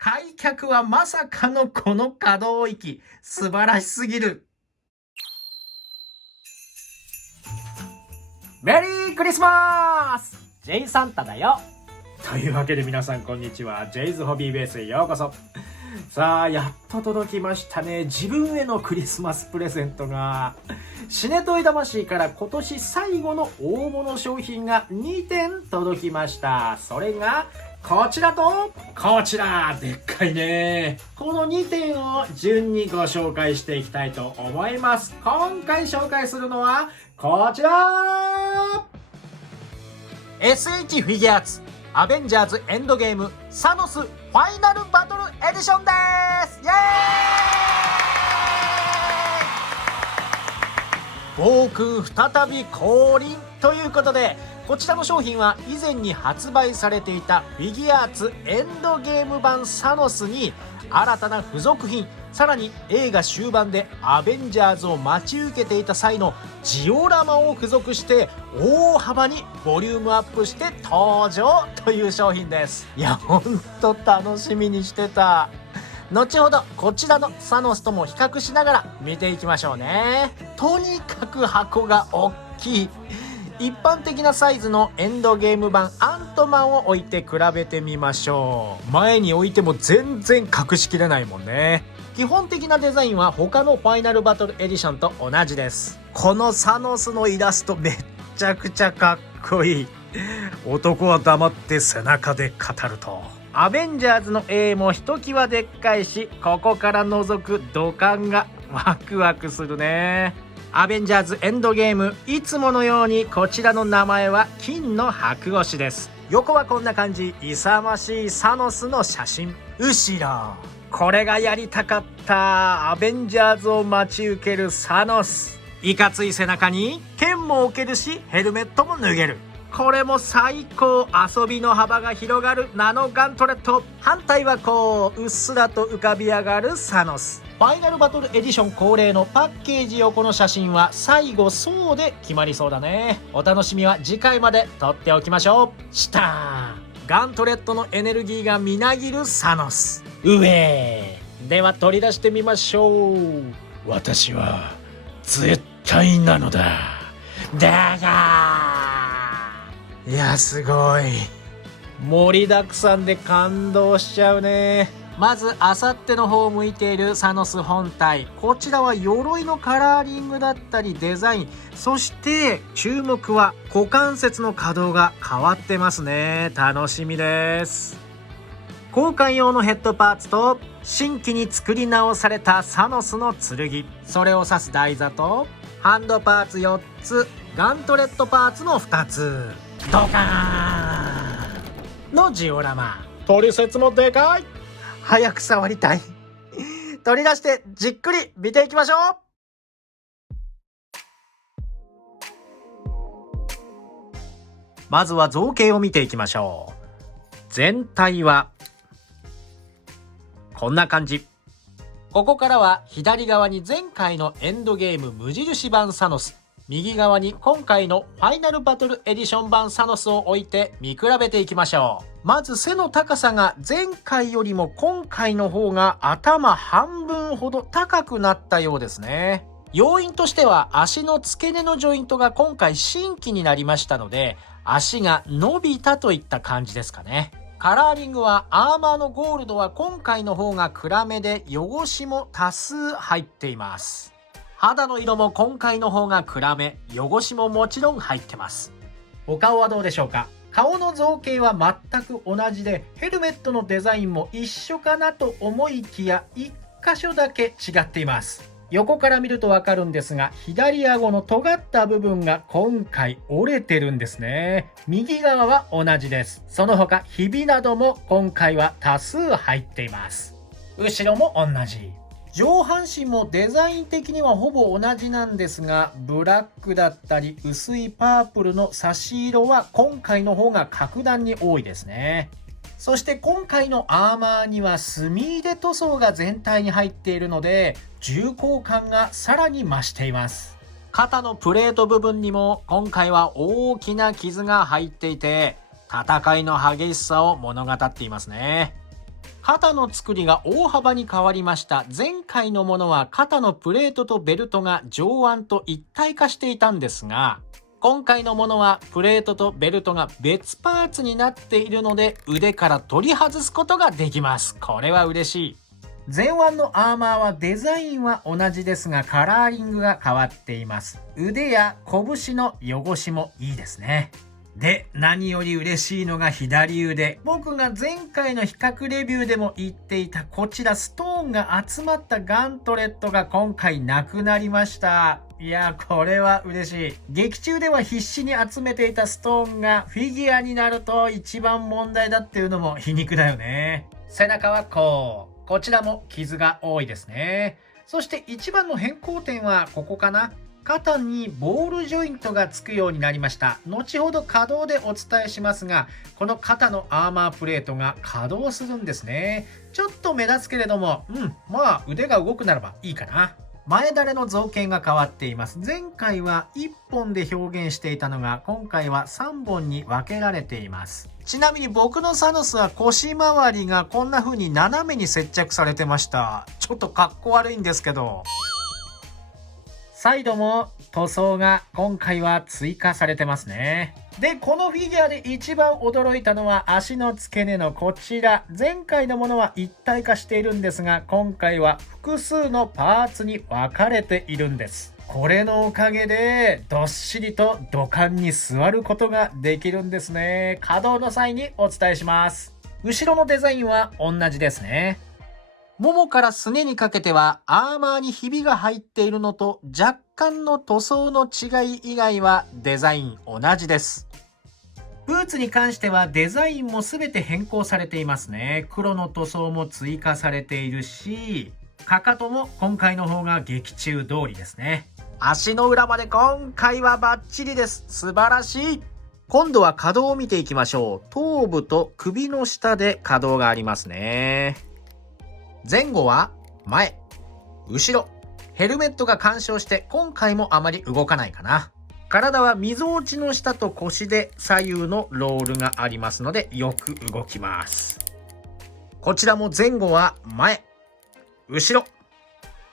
開脚はまさかのこの可動域。素晴らしすぎる。メリークリスマス J サンタだよ。というわけで皆さんこんにちは。ジェイズホビーベースへようこそ。さあ、やっと届きましたね。自分へのクリスマスプレゼントが。シネトイ魂から今年最後の大物商品が2点届きました。それが、こちらと、こちら。でっかいね。この2点を順にご紹介していきたいと思います。今回紹介するのは、こちら SH フィギュアーツアベンジャーズエンドゲームサノスファイナルバトルエディションです。イエーイ。暴君再び降臨ということで、こちらの商品は以前に発売されていたフィギュアーツエンドゲーム版サノスに新たな付属品、さらに映画終盤でアベンジャーズを待ち受けていた際のジオラマを付属して大幅にボリュームアップして登場という商品です。いや、ほんと楽しみにしてた。後ほどこちらのサノスとも比較しながら見ていきましょうね。とにかく箱が大きい。一般的なサイズのエンドゲーム版アントマンを置いて比べてみましょう。前に置いても全然隠しきれないもんね。基本的なデザインは他のファイナルバトルエディションと同じです。このサノスのイラストめっちゃくちゃかっこいい。男は黙って背中で語ると。アベンジャーズの A もひときわでっかいし、ここから覗く土管がワクワクするね。アベンジャーズエンドゲーム、いつものようにこちらの名前は金の白押しです。横はこんな感じ。勇ましいサノスの写真。後ろ、これがやりたかったアベンジャーズを待ち受けるサノス。いかつい背中に剣も置けるし、ヘルメットも脱げる。これも最高。遊びの幅が広がるナノガントレット。反対はこう、うっすらと浮かび上がるサノス。ファイナルバトルエディション恒例のパッケージ横の写真は最後そうで決まりそうだね。お楽しみは次回まで撮っておきましょう。下、ガントレットのエネルギーがみなぎるサノス。上では取り出してみましょう。私は絶対なのだ。だが、いや、すごい盛りだくさんで感動しちゃうね。まずあさっての方を向いているサノス本体。こちらは鎧のカラーリングだったりデザイン、そして注目は股関節の可動が変わってますね。楽しみです。交換用のヘッドパーツと新規に作り直されたサノスの剣、それを刺す台座とハンドパーツ4つ、ガントレットパーツの2つ、ドカーンのジオラマ。トリセツもでかい。早く触りたい。取り出してじっくり見ていきましょう。まずは造形を見ていきましょう。全体はこんな感じ。ここからは左側に前回のエンドゲーム無印版サノス、右側に今回のファイナルバトルエディション版サノスを置いて見比べていきましょう。まず背の高さが前回よりも今回の方が頭半分ほど高くなったようですね。要因としては足の付け根のジョイントが今回新規になりましたので、足が伸びたといった感じですかね。カラーリングはアーマーのゴールドは今回の方が暗めで汚しも多数入っています。肌の色も今回の方が暗め、汚しももちろん入ってます。お顔はどうでしょうか。顔の造形は全く同じで、ヘルメットのデザインも一緒かなと思いきや1箇所だけ違っています。横から見るとわかるんですが、左顎の尖った部分が今回折れてるんですね。右側は同じです。その他ひびなども今回は多数入っています。後ろも同じ。上半身もデザイン的にはほぼ同じなんですが、ブラックだったり薄いパープルの差し色は今回の方が格段に多いですね。そして今回のアーマーには墨入れ塗装が全体に入っているので、重厚感がさらに増しています。肩のプレート部分にも今回は大きな傷が入っていて、戦いの激しさを物語っていますね。肩の作りが大幅に変わりました。前回のものは肩のプレートとベルトが上腕と一体化していたんですが、今回のものはプレートとベルトが別パーツになっているので腕から取り外すことができます。これは嬉しい。前腕のアーマーはデザインは同じですがカラーリングが変わっています。腕や拳の汚しもいいですね。で、何より嬉しいのが左腕。僕が前回の比較レビューでも言っていたこちらストーンが集まったガントレットが今回なくなりました。いや、これは嬉しい。劇中では必死に集めていたストーンがフィギュアになると一番問題だっていうのも皮肉だよね。背中はこちらも傷が多いですね。そして一番の変更点はここかな。肩にボールジョイントがつくようになりました。後ほど稼働でお伝えしますが、この肩のアーマープレートが稼働するんですね。ちょっと目立つけれども、まあ腕が動くならばいいかな。前だれの造形が変わっています。前回は1本で表現していたのが、今回は3本に分けられています。ちなみに僕のサノスは腰回りがこんな風に斜めに接着されてました。ちょっとかっこ悪いんですけど。サイドも塗装が今回は追加されてますね。で、このフィギュアで一番驚いたのは足の付け根のこちら。前回のものは一体化しているんですが、今回は複数のパーツに分かれているんです。これのおかげでどっしりと土管に座ることができるんですね。稼働の際にお伝えします。後ろのデザインは同じですね。ももからすねにかけてはアーマーにひびが入っているのと若干の塗装の違い以外はデザイン同じです。ブーツに関してはデザインも全て変更されていますね。黒の塗装も追加されているし、かかとも今回の方が劇中通りですね。足の裏まで今回はバッチリです。素晴らしい。今度は可動を見ていきましょう。頭部と首の下で可動がありますね。前後は前、後ろ、ヘルメットが干渉して今回もあまり動かないかな。体はみぞおちの下と腰で左右のロールがありますのでよく動きます。こちらも前後は前、後ろ。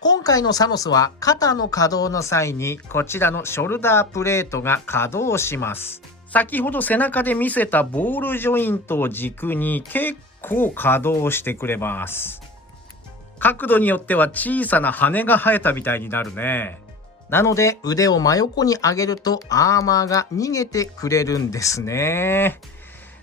今回のサノスは肩の可動の際にこちらのショルダープレートが稼働します。先ほど背中で見せたボールジョイントを軸に結構稼働してくれます。角度によっては小さな羽が生えたみたいになるね。なので腕を真横に上げるとアーマーが逃げてくれるんですね。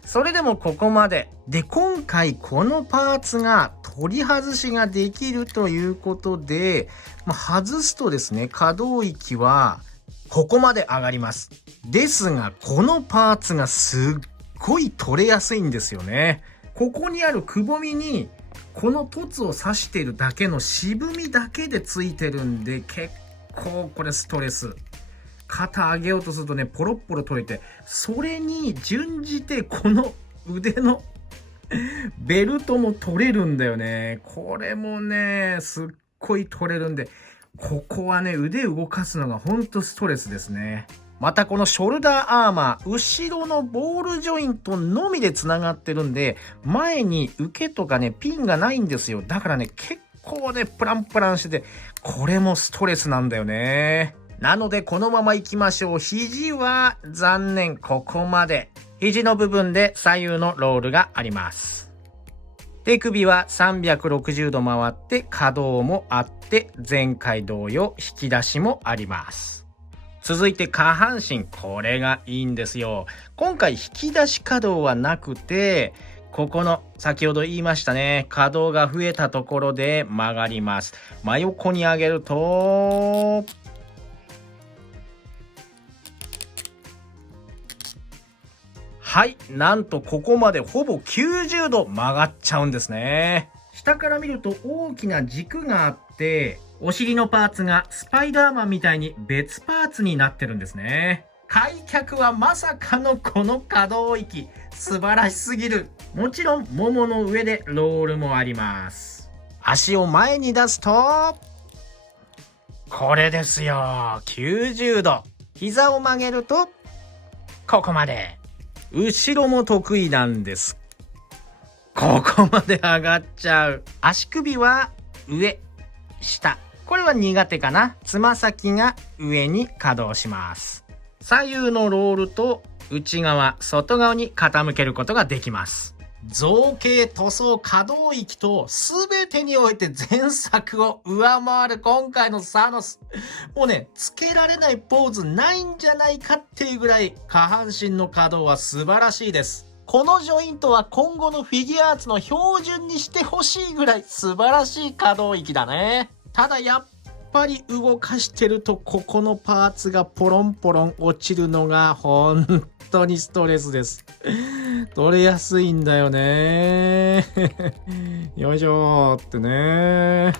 それでもここまで。で、今回このパーツが取り外しができるということで、外すとですね、可動域はここまで上がります。ですが、このパーツがすっごい取れやすいんですよね。ここにあるくぼみにこの凸を刺しているだけの渋みだけでついてるんで、結構これストレス。肩上げようとするとね、ポロッポロ取れて、それに準じてこの腕のベルトも取れるんだよね。これもね、すっごい取れるんで、ここはね、腕動かすのがほんとストレスですね。またこのショルダーアーマー、後ろのボールジョイントのみでつながってるんで、前に受けとかね、ピンがないんですよ。だからね、結構ね、プランプランしてて、これもストレスなんだよね。なので、このまま行きましょう。肘は残念、ここまで。肘の部分で左右のロールがあります。手首は360度回って可動もあって、前回同様引き出しもあります。続いて下半身、これがいいんですよ。今回引き出し可動はなくて、ここの先ほど言いましたね、可動が増えたところで曲がります。真横に上げると、はい、なんとここまでほぼ90度曲がっちゃうんですね。下から見ると大きな軸があって、お尻のパーツがスパイダーマンみたいに別パーツになってるんですね。開脚はまさかのこの可動域、素晴らしすぎる。もちろんももの上でロールもあります。足を前に出すと、これですよ、90度。膝を曲げるとここまで。後ろも得意なんです。ここまで上がっちゃう。足首は上、下。これは苦手かな。つま先が上に稼働します。左右のロールと内側、外側に傾けることができます。造形、塗装、可動域と全てにおいて前作を上回る今回のサノス。もうね、つけられないポーズないんじゃないかっていうぐらい下半身の可動は素晴らしいです。このジョイントは今後のフィギュアーツの標準にしてほしいぐらい素晴らしい可動域だね。ただやっぱり動かしてるとここのパーツがポロンポロン落ちるのが本当にストレスです。取れやすいんだよね。よいしょーってね。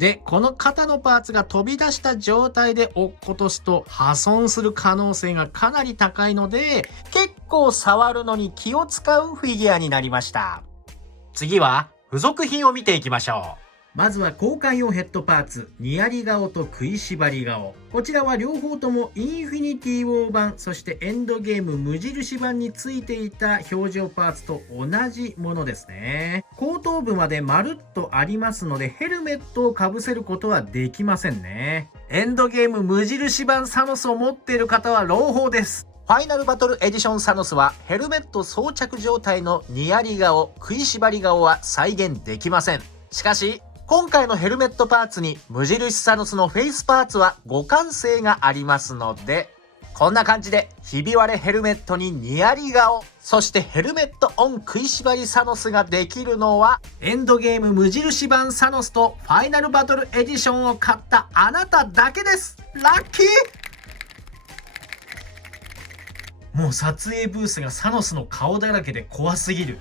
で、この肩のパーツが飛び出した状態で落っことすと破損する可能性がかなり高いので、結構触るのに気を使うフィギュアになりました。次は付属品を見ていきましょう。まずは交換用ヘッドパーツ、ニヤリ顔と食いしばり顔。こちらは両方ともインフィニティウォー版、そしてエンドゲーム無印版についていた表情パーツと同じものですね。後頭部までまるっとありますのでヘルメットをかぶせることはできませんね。エンドゲーム無印版サノスを持っている方は朗報です。ファイナルバトルエディションサノスはヘルメット装着状態のニヤリ顔、食いしばり顔は再現できません。しかし今回のヘルメットパーツに無印サノスのフェイスパーツは互換性がありますので、こんな感じでひび割れヘルメットにニヤリ顔、そしてヘルメットオン食いしばりサノスができるのはエンドゲーム無印版サノスとファイナルバトルエディションを買ったあなただけです。ラッキー。もう撮影ブースがサノスの顔だらけで怖すぎる。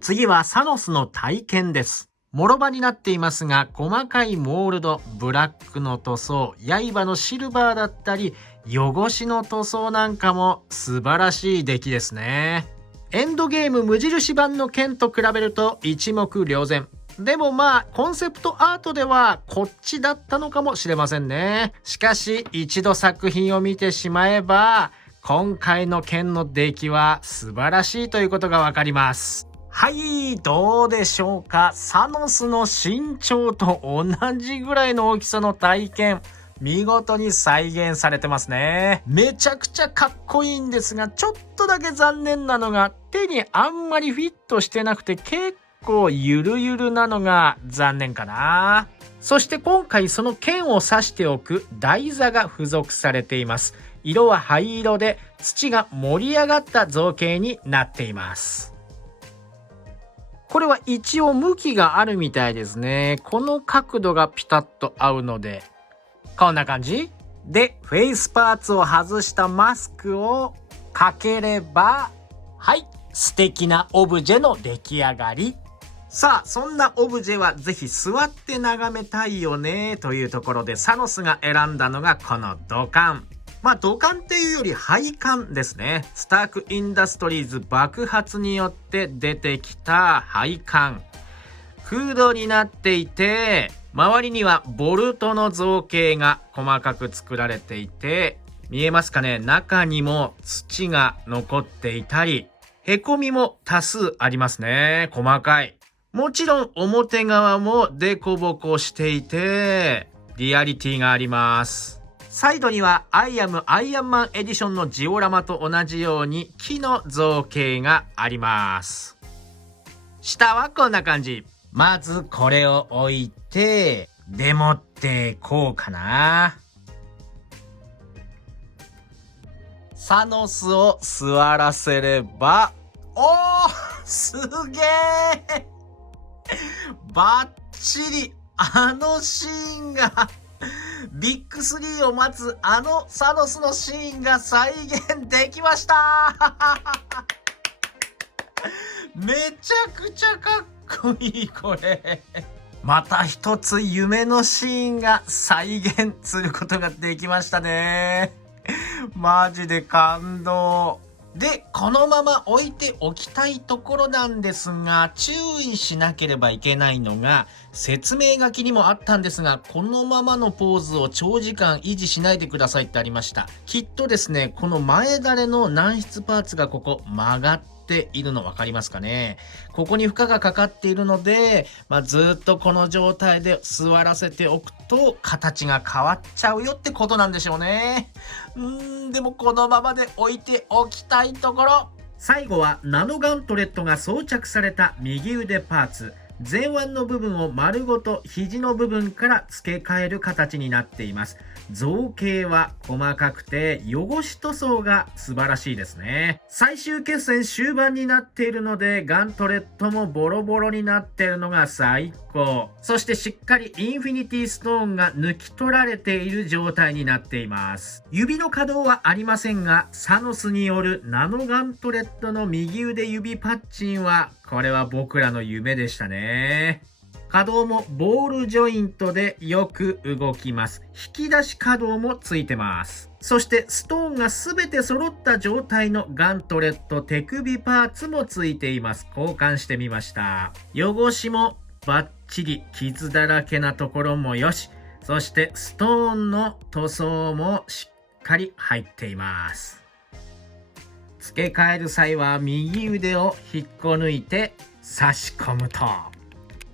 次はサノスの体験です。もろ刃になっていますが、細かいモールド、ブラックの塗装、刃のシルバーだったり、汚しの塗装なんかも素晴らしい出来ですね。エンドゲーム無印版の剣と比べると一目瞭然。でもまあ、コンセプトアートではこっちだったのかもしれませんね。しかし、一度作品を見てしまえば、今回の剣の出来は素晴らしいということがわかります。はい、どうでしょうか。サノスの身長と同じぐらいの大きさの体験、見事に再現されてますね。めちゃくちゃかっこいいんですが、ちょっとだけ残念なのが、手にあんまりフィットしてなくて結構ゆるゆるなのが残念かな。そして今回その剣を刺しておく台座が付属されています。色は灰色で土が盛り上がった造形になっています。これは一応向きがあるみたいですね。この角度がピタッと合うので、こんな感じでフェイスパーツを外したマスクをかければ、はい、素敵なオブジェの出来上がり。さあ、そんなオブジェはぜひ座って眺めたいよねというところで、サノスが選んだのがこの土管。まあ土管っていうより配管ですね。スタークインダストリーズ爆発によって出てきた配管。フードになっていて、周りにはボルトの造形が細かく作られていて、見えますかね、中にも土が残っていたり、へこみも多数ありますね。細かい。もちろん表側もデコボコしていて、リアリティがあります。サイドにはアイアムアイアンマンエディションのジオラマと同じように木の造形があります。下はこんな感じ。まずこれを置いて、でもってこうかな。サノスを座らせれば、おー、すげーバッチリ、あのシーンがビッグ3を待つあのサノスのシーンが再現できましためちゃくちゃかっこいいこれまた一つ夢のシーンが再現することができましたねマジで感動で、このまま置いておきたいところなんですが、注意しなければいけないのが、説明書きにもあったんですが、このままのポーズを長時間維持しないでくださいってありました。きっとですね、この前だれの軟質パーツがここ曲がっっているの分かりますかね。ここに負荷がかかっているので、ずっとこの状態で座らせておくと形が変わっちゃうよってことなんでしょうね。でもこのままで置いておきたいところ。最後はナノガントレットが装着された右腕パーツ。前腕の部分を丸ごと肘の部分から付け替える形になっています。造形は細かくて汚し塗装が素晴らしいですね。最終決戦終盤になっているのでガントレットもボロボロになっているのが最高。そしてしっかりインフィニティストーンが抜き取られている状態になっています。指の可動はありませんが、サノスによるナノガントレットの右腕指パッチンはこれは僕らの夢でしたね。可動もボールジョイントでよく動きます。引き出し可動もついてます。そしてストーンが全て揃った状態のガントレット手首パーツもついています。交換してみました。汚しもバッチリ、傷だらけなところもよし。そしてストーンの塗装もしっかり入っています。付け替える際は右腕を引っこ抜いて差し込むと、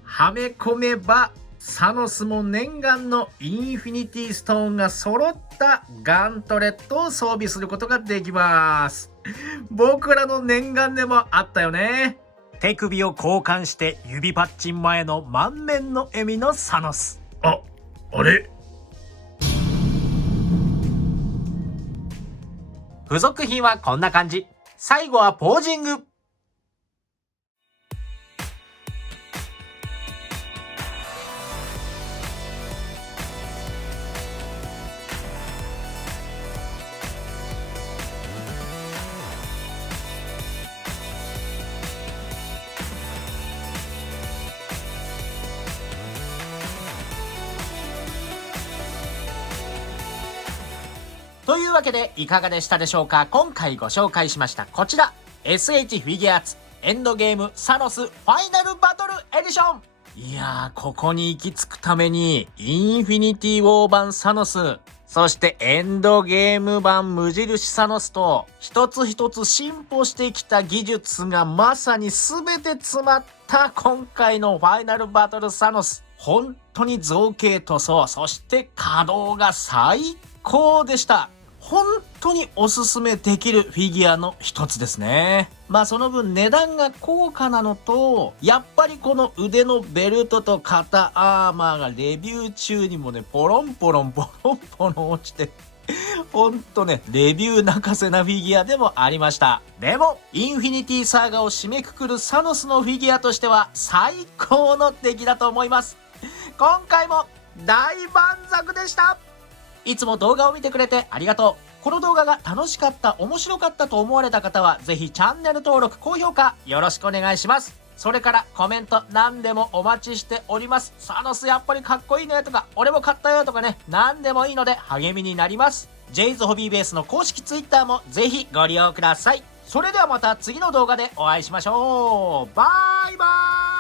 はめ込めばサノスも念願のインフィニティストーンが揃ったガントレットを装備することができます。僕らの念願でもあったよね。手首を交換して指パッチン前の満面の笑みのサノス。あれ付属品はこんな感じ。最後はポージング。というわけでいかがでしたでしょうか。今回ご紹介しましたこちら SH フィギュアーツエンドゲームサノスファイナルバトルエディション。いやー、ここに行き着くためにインフィニティウォー版サノス、そしてエンドゲーム版無印サノスと一つ一つ進歩してきた技術がまさに全て詰まった今回のファイナルバトルサノス。本当に造形塗装、そして稼働が最高でした。本当におすすめできるフィギュアの一つですね。その分値段が高価なのと、やっぱりこの腕のベルトと肩アーマーがレビュー中にもね、ポロンポロン落ちて、ほんとね、レビュー泣かせなフィギュアでもありました。でも、インフィニティサーガを締めくくるサノスのフィギュアとしては最高の出来だと思います。今回も大満足でした。いつも動画を見てくれてありがとう。この動画が楽しかった、面白かったと思われた方は、ぜひチャンネル登録、高評価よろしくお願いします。それからコメント何でもお待ちしております。サノスやっぱりかっこいいねとか、俺も買ったよとかね、何でもいいので励みになります。ジェイズホビーベースの公式 Twitter もぜひご利用ください。それではまた次の動画でお会いしましょう。バイバーイ。